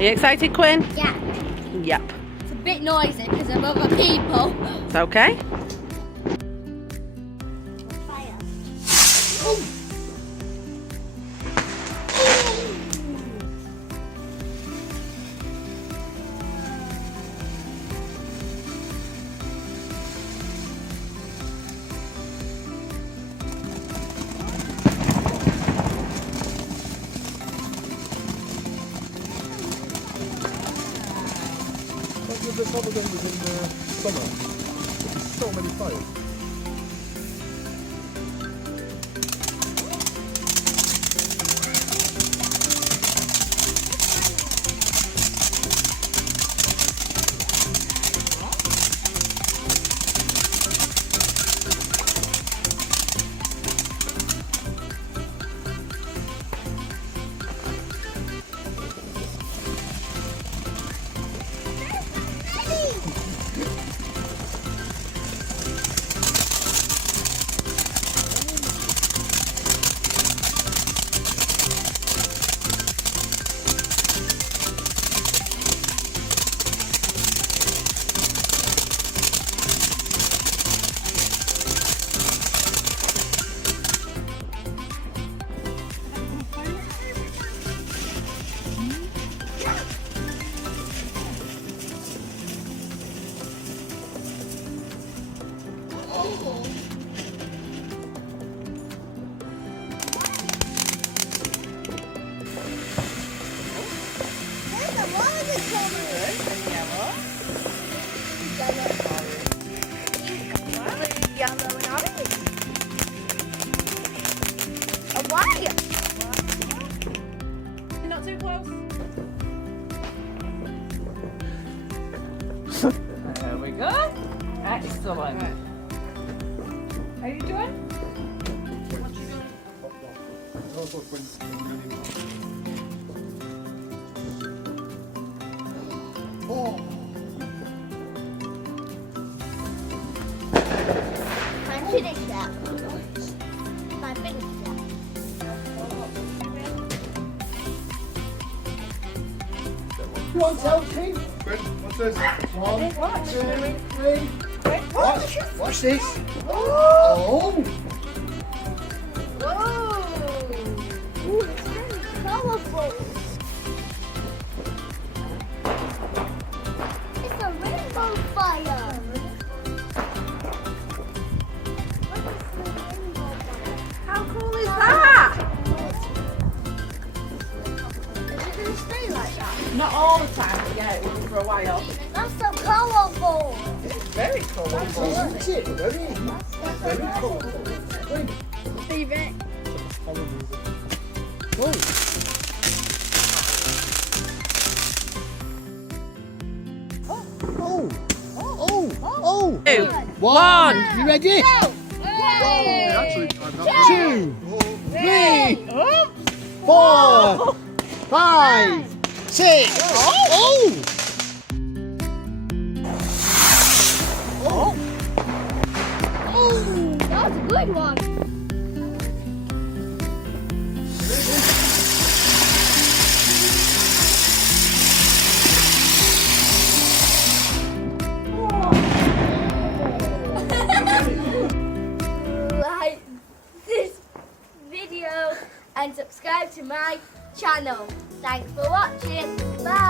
Are you excited, Quinn? Yeah. Yep. It's a bit noisy because of other people. It's okay. Fire. This holiday was in summer. There's so many fires. Yellow and orange. A white. Not too close. There we go. Excellent. How are you doing? I'm finished that. I'm finished that. One, two, three. What's this? One, two, three. Watch this. Oh! Whoa! Ooh, it's very colourful. It's a rainbow fire. How cool is that? Is it going to stay like that? Not all the time, but yeah, it will be for a while. That's so colourful. It's very colourful. Isn't it? Very colourful. Leave it. Oh! Oh! Oh! Oh! Two. One! You ready? Go. Two! Three! 4! 5! 6! Oh! Oh! Oh, that was a good one. Like this video and subscribe to my channel. Thanks for watching. Bye.